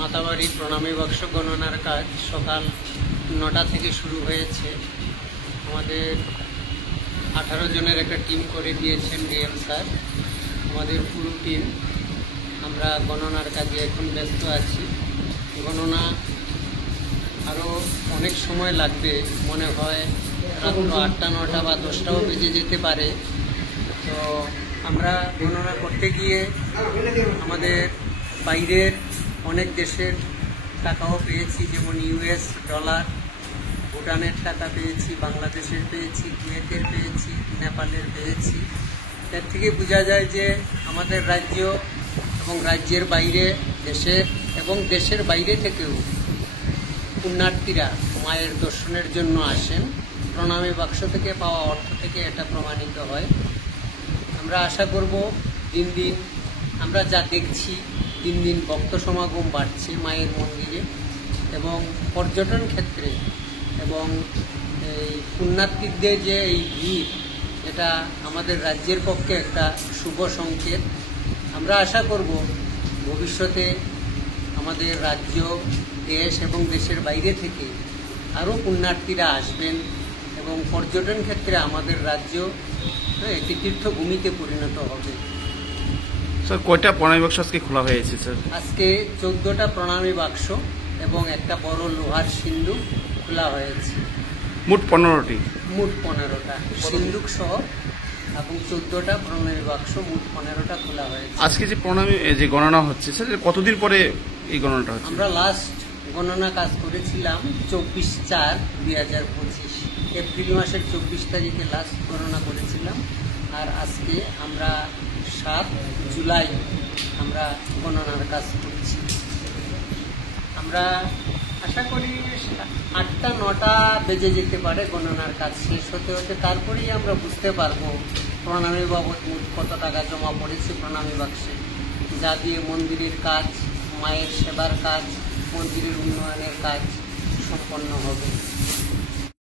মাতাবাড়ির প্রণামী বাক্স গণনার কাজ সকাল 9টা থেকে শুরু হয়েছে। আমাদের 18 জনের একটা টিম করে দিয়েছেন ডিএম স্যার। আমাদের পুরো টিম আমরা গণনার কাজে এখন ব্যস্ত আছি। গণনা আরও অনেক সময় লাগবে, মনে হয় রাত্র 8টা 9টা বা 10টাও বেজে যেতে পারে। তো আমরা গণনা করতে গিয়ে আমাদের বাইরের অনেক দেশের টাকাও পেয়েছি, যেমন ইউএস ডলার, ভুটানের টাকা পেয়েছি, বাংলাদেশের পেয়েছি, কুয়েতের পেয়েছি, নেপালের পেয়েছি। এর থেকে বোঝা যায় যে আমাদের রাজ্য এবং রাজ্যের বাইরে দেশের এবং দেশের বাইরে থেকেও পুণ্যার্থীরা মায়ের দর্শনের জন্য আসেন। প্রণামী বাক্স থেকে পাওয়া অর্থ থেকে এটা প্রমাণিত হয়। আমরা আশা করব দিন দিন আমরা যা দেখছি, দিন দিন ভক্ত সমাগম বাড়ছে মায়ের মন্দিরে, এবং পর্যটন ক্ষেত্রে এবং এই পুণ্যার্থীদের যে এই ভিড়, এটা আমাদের রাজ্যের পক্ষে একটা শুভ সংকেত। আমরা আশা করব ভবিষ্যতে আমাদের রাজ্য, দেশ এবং দেশের বাইরে থেকে আরও পুণ্যার্থীরা আসবেন এবং পর্যটন ক্ষেত্রে আমাদের রাজ্য একটি তীর্থভূমিতে পরিণত হবে। স্যার, কয়টা প্রণামী বাক্স আজকে খোলা হয়েছে স্যার? আজকে 14টা প্রণামী বাক্স এবং একটা বড় লোহার সিন্দুক খোলা হয়েছে। মোট 15টি? মোট 15টা সিন্দুক সহ এবং 14টা প্রণামী বাক্স, মোট 15টা খোলা হয়েছে। আজকে যে প্রণামী যে গণনা হচ্ছে স্যার, কতদিন পরে এই গণনাটা হচ্ছে? আমরা লাস্ট গণনা কাজ করেছিলাম 24/4/2025, এপ্রিল মাসের 24 তারিখে লাস্ট গণনা করেছিলাম। আর আজকে আমরা 7 জুলাই আমরা গণনার কাজ করছি। আমরা আশা করি 8টা 9টা বেজে যেতে পারে গণনার কাজ শেষ হতে হতে। তারপরেই আমরা বুঝতে পারবো প্রণামী বাবদ মোট কত টাকা জমা পড়েছে প্রণামী বাক্সে, যা দিয়ে মন্দিরের কাজ, মায়ের সেবার কাজ, মন্দিরের উন্নয়নের কাজ সম্পন্ন হবে।